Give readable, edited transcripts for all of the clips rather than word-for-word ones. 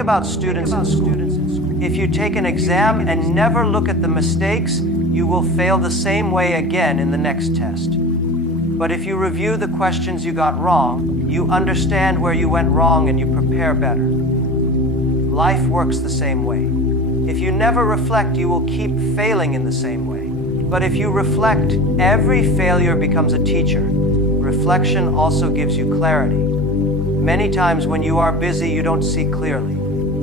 about students in school. If you take an exam and never look at the mistakes, you will fail the same way again in the next test. But if you review the questions you got wrong, you understand where you went wrong and you prepare better. Life works the same way. If you never reflect, you will keep failing in the same way. But if you reflect, every failure becomes a teacher. Reflection also gives you clarity. Many times when you are busy, you don't see clearly.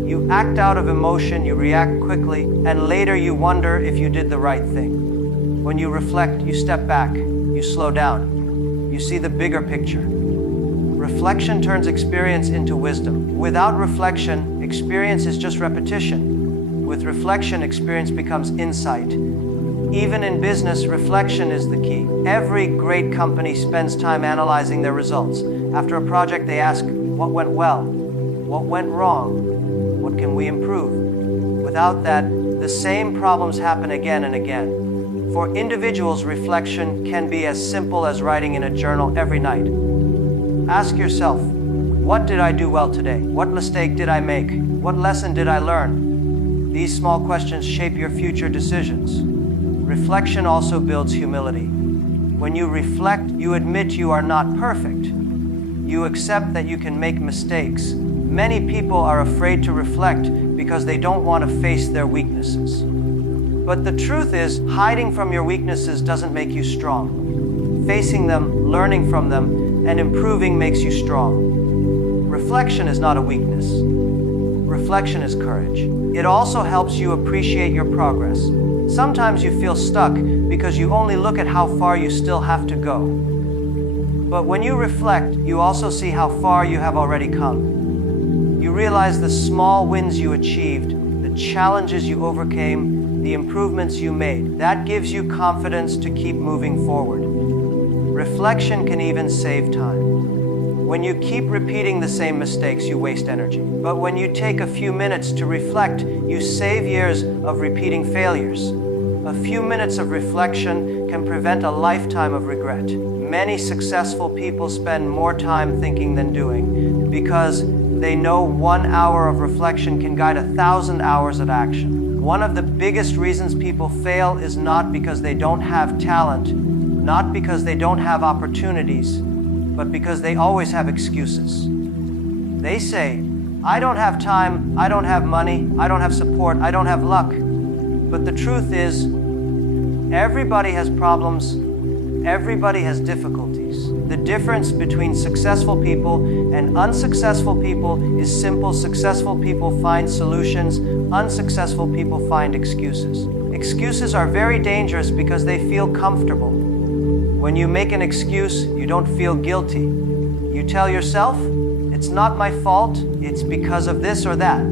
You act out of emotion, you react quickly, and later you wonder if you did the right thing. When you reflect, you step back, you slow down, you see the bigger picture. Reflection turns experience into wisdom. Without reflection, experience is just repetition. With reflection, experience becomes insight. Even in business, reflection is the key. Every great company spends time analyzing their results. After a project, they ask, what went well? What went wrong? What can we improve? Without that, the same problems happen again and again. For individuals, reflection can be as simple as writing in a journal every night. Ask yourself, what did I do well today? What mistake did I make? What lesson did I learn? These small questions shape your future decisions. Reflection also builds humility. When you reflect, you admit you are not perfect. You accept that you can make mistakes. Many people are afraid to reflect because they don't want to face their weaknesses. But the truth is, hiding from your weaknesses doesn't make you strong. Facing them, learning from them, and improving makes you strong. Reflection is not a weakness. Reflection is courage. It also helps you appreciate your progress. Sometimes you feel stuck because you only look at how far you still have to go. But when you reflect, you also see how far you have already come. You realize the small wins you achieved, the challenges you overcame, the improvements you made. That gives you confidence to keep moving forward. Reflection can even save time. When you keep repeating the same mistakes, you waste energy. But when you take a few minutes to reflect, you save years of repeating failures. A few minutes of reflection can prevent a lifetime of regret. Many successful people spend more time thinking than doing because they know 1 hour of reflection can guide 1,000 hours of action. One of the biggest reasons people fail is not because they don't have talent, not because they don't have opportunities, but because they always have excuses. They say, I don't have time, I don't have money, I don't have support, I don't have luck. But the truth is, everybody has problems, everybody has difficulties. The difference between successful people and unsuccessful people is simple. Successful people find solutions, unsuccessful people find excuses. Excuses are very dangerous because they feel comfortable. When you make an excuse, you don't feel guilty. You tell yourself, it's not my fault, it's because of this or that.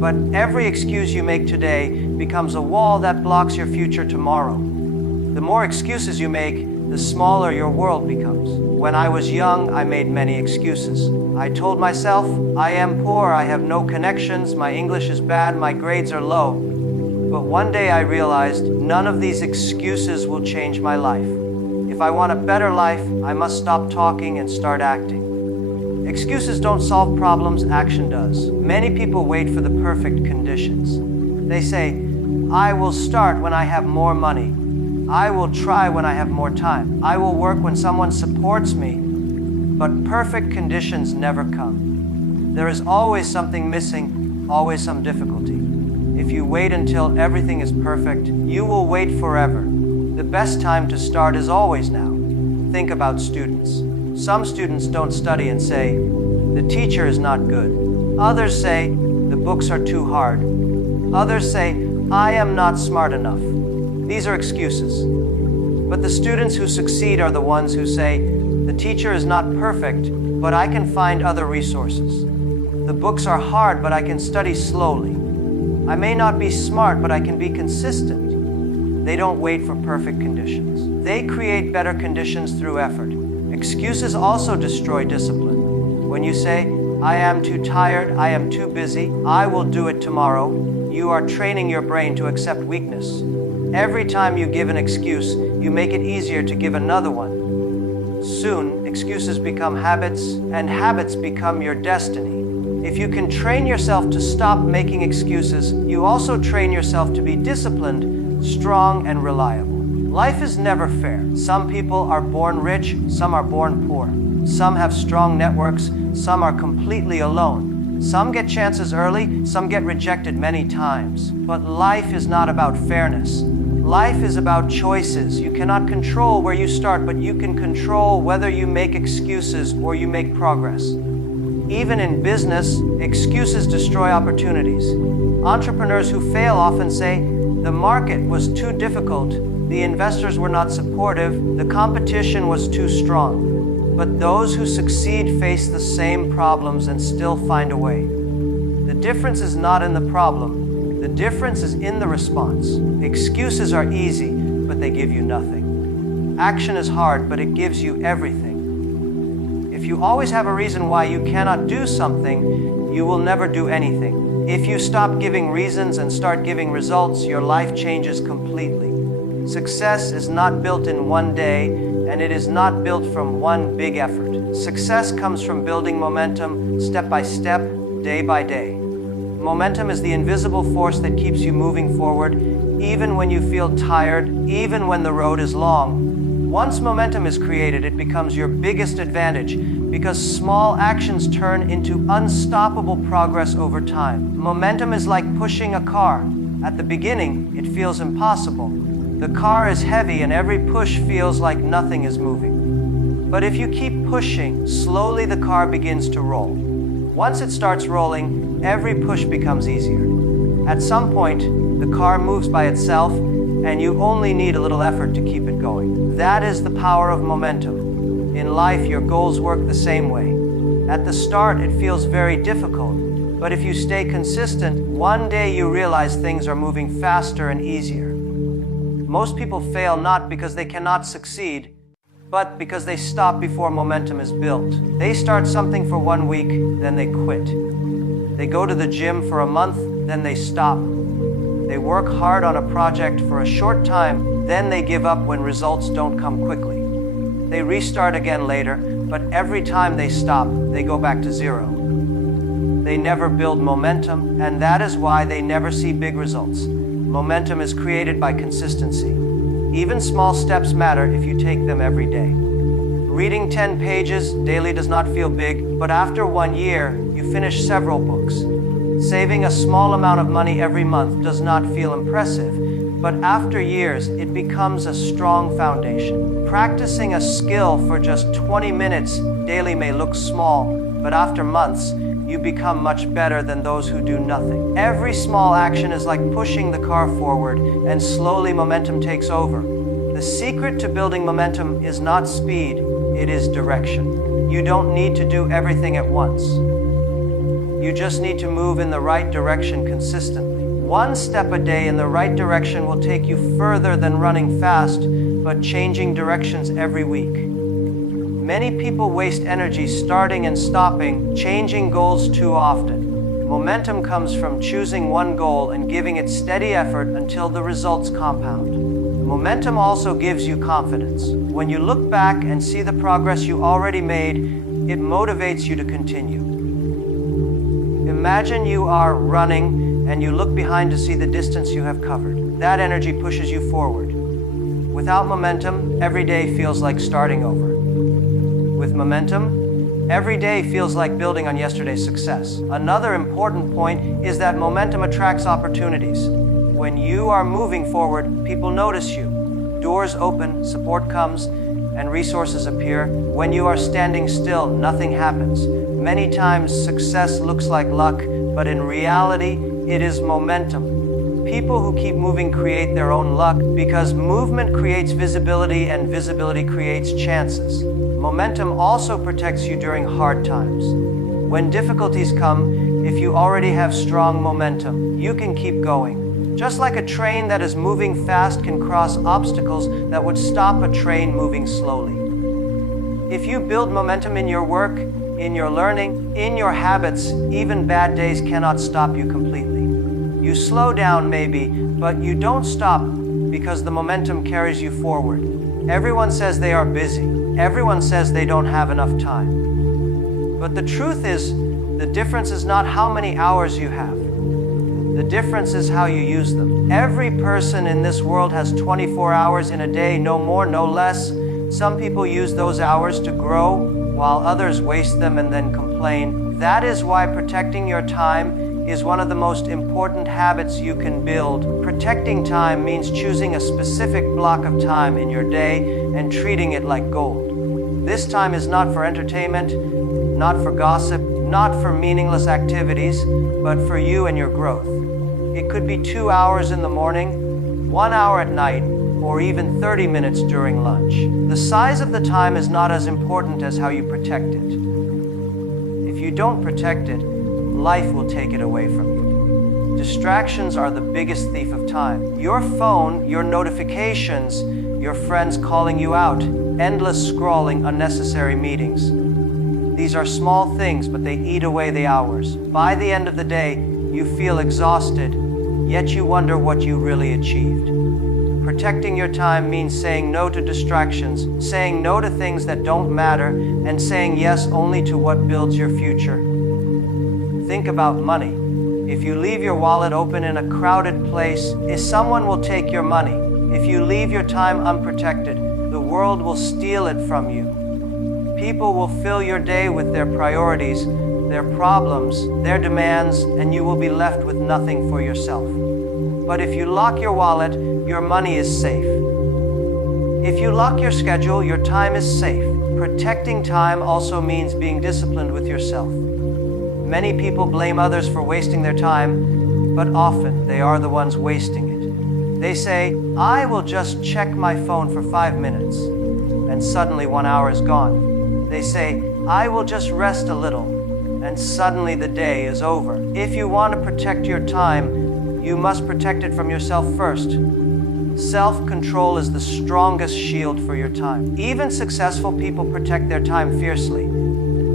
But every excuse you make today becomes a wall that blocks your future tomorrow. The more excuses you make, the smaller your world becomes. When I was young, I made many excuses. I told myself, I am poor, I have no connections, my English is bad, my grades are low. But one day I realized none of these excuses will change my life. If I want a better life, I must stop talking and start acting. Excuses don't solve problems, action does. Many people wait for the perfect conditions. They say, I will start when I have more money. I will try when I have more time. I will work when someone supports me. But perfect conditions never come. There is always something missing, always some difficulty. If you wait until everything is perfect, you will wait forever. The best time to start is always now. Think about students. Some students don't study and say, the teacher is not good. Others say, the books are too hard. Others say, I am not smart enough. These are excuses. But the students who succeed are the ones who say, the teacher is not perfect, but I can find other resources. The books are hard, but I can study slowly. I may not be smart, but I can be consistent. They don't wait for perfect conditions. They create better conditions through effort. Excuses also destroy discipline. When you say, I am too tired, I am too busy, I will do it tomorrow, you are training your brain to accept weakness. Every time you give an excuse, you make it easier to give another one. Soon, excuses become habits, and habits become your destiny. If you can train yourself to stop making excuses, you also train yourself to be disciplined, strong, and reliable. Life is never fair. Some people are born rich, some are born poor. Some have strong networks, some are completely alone. Some get chances early, some get rejected many times. But life is not about fairness. Life is about choices. You cannot control where you start, but you can control whether you make excuses or you make progress. Even in business, excuses destroy opportunities. Entrepreneurs who fail often say, the market was too difficult, the investors were not supportive, the competition was too strong. But those who succeed face the same problems and still find a way. The difference is not in the problem, the difference is in the response. Excuses are easy, but they give you nothing. Action is hard, but it gives you everything. If you always have a reason why you cannot do something, you will never do anything. If you stop giving reasons and start giving results, your life changes completely. Success is not built in one day, and it is not built from one big effort. Success comes from building momentum, step by step, day by day. Momentum is the invisible force that keeps you moving forward, even when you feel tired, even when the road is long. Once momentum is created, it becomes your biggest advantage, because small actions turn into unstoppable progress over time. Momentum is like pushing a car. At the beginning, it feels impossible. The car is heavy and every push feels like nothing is moving. But if you keep pushing, slowly the car begins to roll. Once it starts rolling, every push becomes easier. At some point, the car moves by itself, and you only need a little effort to keep it going. That is the power of momentum. In life, your goals work the same way. At the start, it feels very difficult, but if you stay consistent, one day you realize things are moving faster and easier. Most people fail not because they cannot succeed, but because they stop before momentum is built. They start something for 1 week, then they quit. They go to the gym for a month, then they stop. They work hard on a project for a short time, then they give up when results don't come quickly. They restart again later, but every time they stop, they go back to zero. They never build momentum, and that is why they never see big results. Momentum is created by consistency. Even small steps matter if you take them every day. Reading 10 pages daily does not feel big, but after 1 year, you finish several books. Saving a small amount of money every month does not feel impressive, but after years, it becomes a strong foundation. Practicing a skill for just 20 minutes daily may look small, but after months, you become much better than those who do nothing. Every small action is like pushing the car forward, and slowly momentum takes over. The secret to building momentum is not speed, it is direction. You don't need to do everything at once. You just need to move in the right direction consistently. One step a day in the right direction will take you further than running fast, but changing directions every week. Many people waste energy starting and stopping, changing goals too often. Momentum comes from choosing one goal and giving it steady effort until the results compound. Momentum also gives you confidence. When you look back and see the progress you already made, it motivates you to continue. Imagine you are running and you look behind to see the distance you have covered. That energy pushes you forward. Without momentum, every day feels like starting over. With momentum, every day feels like building on yesterday's success. Another important point is that momentum attracts opportunities. When you are moving forward, people notice you. Doors open, support comes, and resources appear. When you are standing still, nothing happens. Many times, success looks like luck, but in reality, it is momentum. People who keep moving create their own luck because movement creates visibility and visibility creates chances. Momentum also protects you during hard times. When difficulties come, if you already have strong momentum, you can keep going. Just like a train that is moving fast can cross obstacles that would stop a train moving slowly. If you build momentum in your work, in your learning, in your habits, even bad days cannot stop you completely. You slow down maybe, but you don't stop because the momentum carries you forward. Everyone says they are busy. Everyone says they don't have enough time. But the truth is, The difference is not how many hours you have. The difference is how you use them. Every person in this world has 24 hours in a day, no more, no less. Some people use those hours to grow, while others waste them and then complain. That is why protecting your time is one of the most important habits you can build. Protecting time means choosing a specific block of time in your day and treating it like gold. This time is not for entertainment, not for gossip, not for meaningless activities, but for you and your growth. It could be 2 hours in the morning, 1 hour at night, or even 30 minutes during lunch. The size of the time is not as important as how you protect it. If you don't protect it, life will take it away from you. Distractions are the biggest thief of time. Your phone, your notifications, your friends calling you out, endless scrolling, unnecessary meetings. These are small things, but they eat away the hours. By the end of the day, you feel exhausted, yet you wonder what you really achieved. Protecting your time means saying no to distractions, saying no to things that don't matter, and saying yes only to what builds your future. Think about money. If you leave your wallet open in a crowded place, someone will take your money. If you leave your time unprotected, the world will steal it from you. People will fill your day with their priorities, their problems, their demands, and you will be left with nothing for yourself. But if you lock your wallet, your money is safe. If you lock your schedule, your time is safe. Protecting time also means being disciplined with yourself. Many people blame others for wasting their time, but often they are the ones wasting it. They say, I will just check my phone for 5 minutes, and suddenly 1 hour is gone. They say, I will just rest a little, and suddenly the day is over. If you want to protect your time, you must protect it from yourself first. Self-control is the strongest shield for your time. Even successful people protect their time fiercely.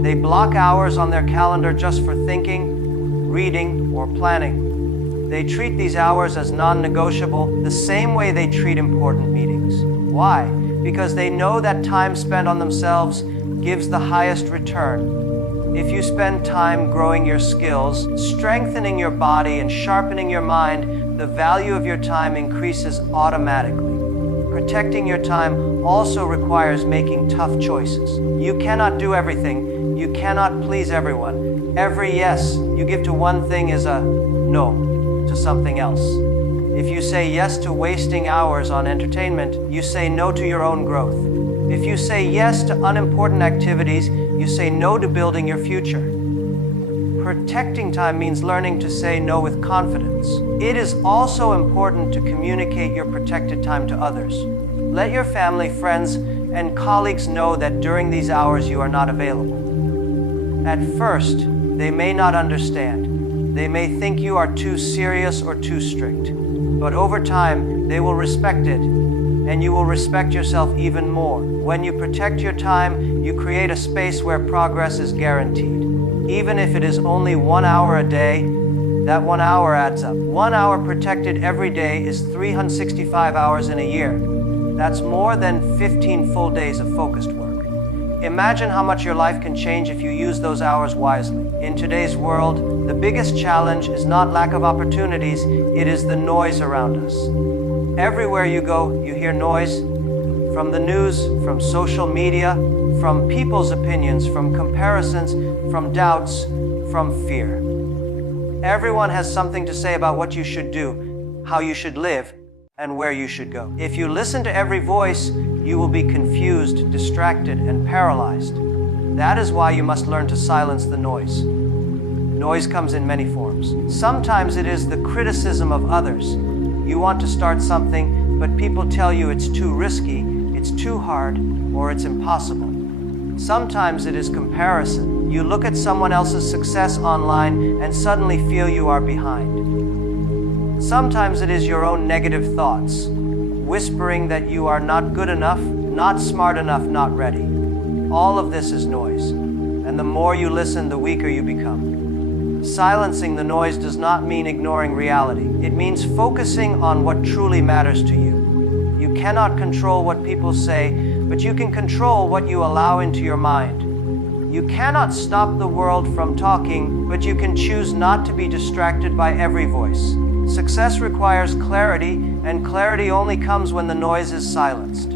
They block hours on their calendar just for thinking, reading, or planning. They treat these hours as non-negotiable, the same way they treat important meetings. Why? Because they know that time spent on themselves gives the highest return. If you spend time growing your skills, strengthening your body, and sharpening your mind, the value of your time increases automatically. Protecting your time also requires making tough choices. You cannot do everything. You cannot please everyone. Every yes you give to one thing is a no to something else. If you say yes to wasting hours on entertainment, you say no to your own growth. If you say yes to unimportant activities, you say no to building your future. Protecting time means learning to say no with confidence. It is also important to communicate your protected time to others. Let your family, friends, and colleagues know that during these hours you are not available. At first, they may not understand. They may think you are too serious or too strict. But over time, they will respect it, and you will respect yourself even more. When you protect your time, you create a space where progress is guaranteed. Even if it is only 1 hour a day, that 1 hour adds up. 1 hour protected every day is 365 hours in a year. That's more than 15 full days of focused work. Imagine how much your life can change if you use those hours wisely. In today's world, the biggest challenge is not lack of opportunities, it is the noise around us. Everywhere you go, you hear noise, from the news, from social media, from people's opinions, from comparisons, from doubts, from fear. Everyone has something to say about what you should do, how you should live, and where you should go. If you listen to every voice, you will be confused, distracted, and paralyzed. That is why you must learn to silence the noise. Noise comes in many forms. Sometimes it is the criticism of others. You want to start something, but people tell you it's too risky, it's too hard, or it's impossible. Sometimes it is comparison. You look at someone else's success online and suddenly feel you are behind. Sometimes it is your own negative thoughts, whispering that you are not good enough, not smart enough, not ready. All of this is noise, and the more you listen, the weaker you become. Silencing the noise does not mean ignoring reality. It means focusing on what truly matters to you. You cannot control what people say, but you can control what you allow into your mind. You cannot stop the world from talking, but you can choose not to be distracted by every voice. Success requires clarity, and clarity only comes when the noise is silenced.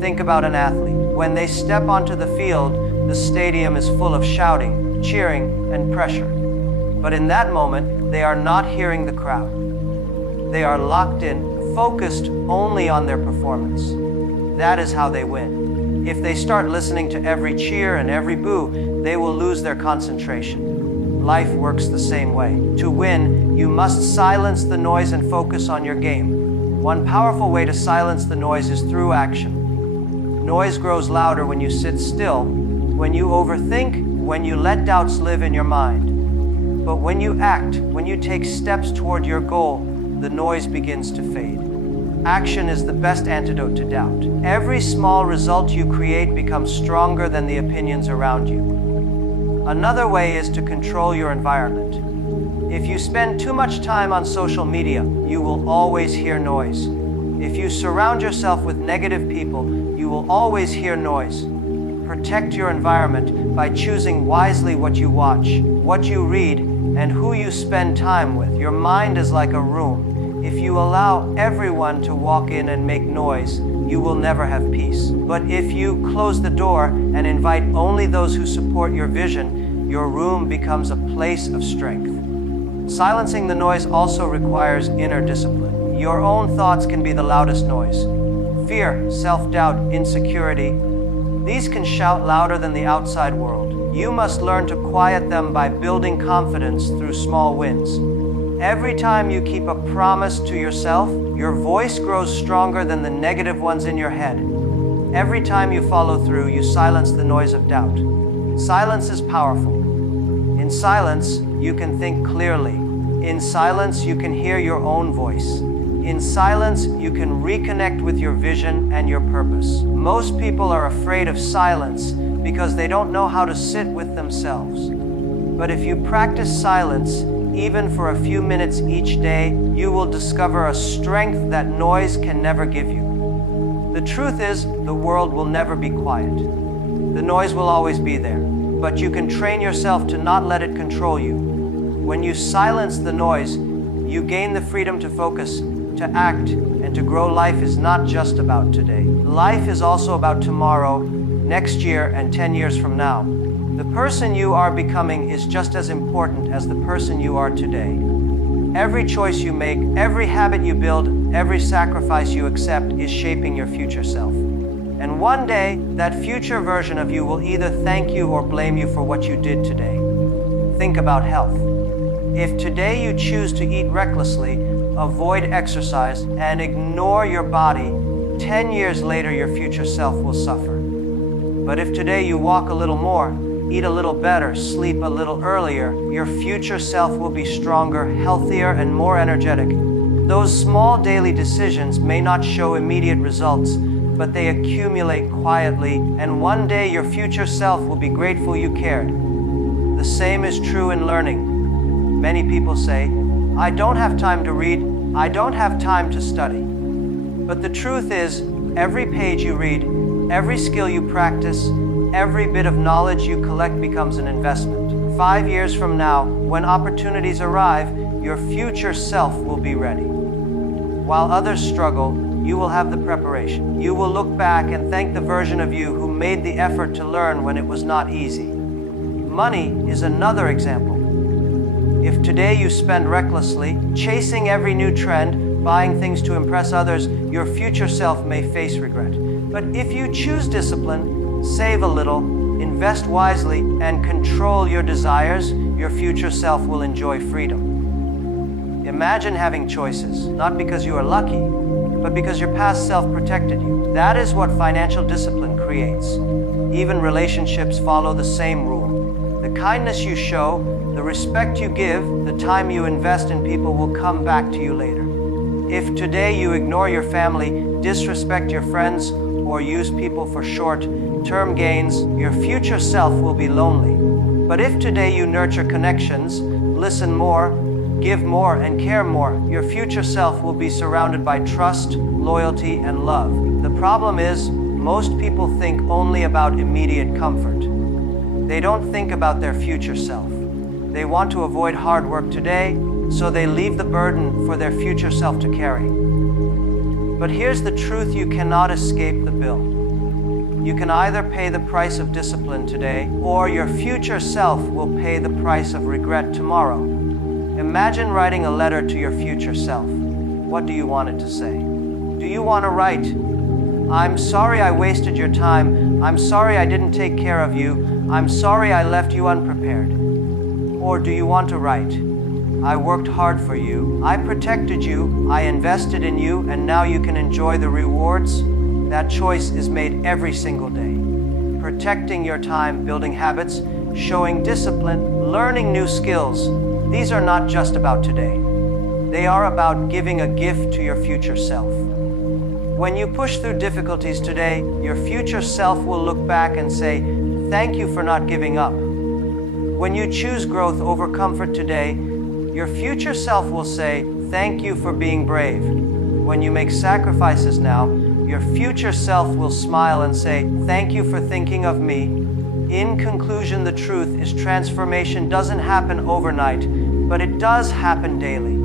Think about an athlete. When they step onto the field, the stadium is full of shouting, cheering, and pressure. But in that moment, they are not hearing the crowd. They are locked in, focused only on their performance. That is how they win. If they start listening to every cheer and every boo, they will lose their concentration. Life works the same way. To win, you must silence the noise and focus on your game. One powerful way to silence the noise is through action. Noise grows louder when you sit still, when you overthink, when you let doubts live in your mind. But when you act, when you take steps toward your goal, the noise begins to fade. Action is the best antidote to doubt. Every small result you create becomes stronger than the opinions around you. Another way is to control your environment. If you spend too much time on social media, you will always hear noise. If you surround yourself with negative people, you will always hear noise. Protect your environment by choosing wisely what you watch, what you read, and who you spend time with. Your mind is like a room. If you allow everyone to walk in and make noise, you will never have peace. But if you close the door and invite only those who support your vision, your room becomes a place of strength. Silencing the noise also requires inner discipline. Your own thoughts can be the loudest noise. Fear, self-doubt, insecurity, these can shout louder than the outside world. You must learn to quiet them by building confidence through small wins. Every time you keep a promise to yourself, your voice grows stronger than the negative ones in your head. Every time you follow through, you silence the noise of doubt. Silence is powerful. In silence, you can think clearly. In silence, you can hear your own voice. In silence, you can reconnect with your vision and your purpose. Most people are afraid of silence because they don't know how to sit with themselves. But if you practice silence, even for a few minutes each day, you will discover a strength that noise can never give you. The truth is, the world will never be quiet. The noise will always be there, but you can train yourself to not let it control you. When you silence the noise, you gain the freedom to focus, to act, and to grow. Life is not just about today. Life is also about tomorrow, next year, and 10 years from now. The person you are becoming is just as important as the person you are today. Every choice you make, every habit you build, every sacrifice you accept is shaping your future self. And one day, that future version of you will either thank you or blame you for what you did today. Think about health. If today you choose to eat recklessly, avoid exercise, and ignore your body, 10 years later your future self will suffer. But if today you walk a little more, eat a little better, sleep a little earlier, your future self will be stronger, healthier, and more energetic. Those small daily decisions may not show immediate results, but they accumulate quietly, and one day your future self will be grateful you cared. The same is true in learning. Many people say, I don't have time to read, I don't have time to study. But the truth is, every page you read, every skill you practice, every bit of knowledge you collect becomes an investment. 5 years from now, when opportunities arrive, your future self will be ready. While others struggle, you will have the preparation. You will look back and thank the version of you who made the effort to learn when it was not easy. Money is another example. If today you spend recklessly, chasing every new trend, buying things to impress others, your future self may face regret. But if you choose discipline, save a little, invest wisely, and control your desires, your future self will enjoy freedom. Imagine having choices, not because you are lucky, but because your past self protected you. That is what financial discipline creates. Even relationships follow the same rule. The kindness you show, the respect you give, the time you invest in people will come back to you later. If today you ignore your family, disrespect your friends, or use people for short-term gains, your future self will be lonely. But if today you nurture connections, listen more, give more, and care more, your future self will be surrounded by trust, loyalty, and love. The problem is, most people think only about immediate comfort. They don't think about their future self. They want to avoid hard work today, so they leave the burden for their future self to carry. But here's the truth: you cannot escape the bill. You can either pay the price of discipline today, or your future self will pay the price of regret tomorrow. Imagine writing a letter to your future self. What do you want it to say? Do you want to write, "I'm sorry I wasted your time. I'm sorry I didn't take care of you. I'm sorry I left you unprepared"? Or do you want to write, "I worked hard for you. I protected you. I invested in you, and now you can enjoy the rewards"? That choice is made every single day. Protecting your time, building habits, showing discipline, learning new skills. These are not just about today. They are about giving a gift to your future self. When you push through difficulties today, your future self will look back and say, "Thank you for not giving up." When you choose growth over comfort today, your future self will say, "Thank you for being brave." When you make sacrifices now, your future self will smile and say, "Thank you for thinking of me." In conclusion, the truth is transformation doesn't happen overnight, but it does happen daily.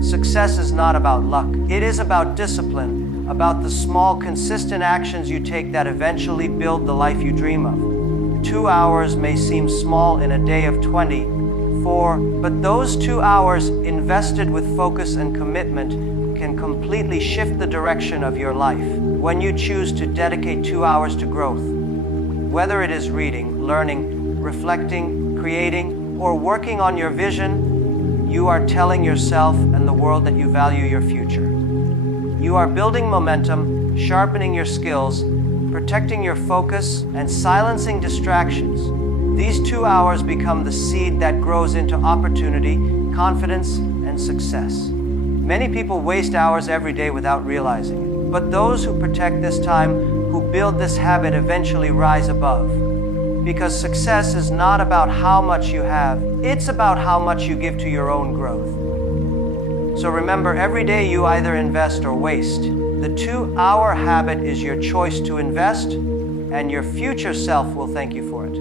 Success is not about luck. It is about discipline, about the small, consistent actions you take that eventually build the life you dream of. 2 hours may seem small in a day of 24, but those 2 hours invested with focus and commitment can completely shift the direction of your life. When you choose to dedicate 2 hours to growth, whether it is reading, learning, reflecting, creating, or working on your vision, you are telling yourself and the world that you value your future. You are building momentum, sharpening your skills, protecting your focus, and silencing distractions. These 2 hours become the seed that grows into opportunity, confidence, and success. Many people waste hours every day without realizing it, but those who protect this time, who build this habit, eventually rise above. Because success is not about how much you have, it's about how much you give to your own growth. So remember, every day you either invest or waste. The 2-hour habit is your choice to invest, and your future self will thank you for it.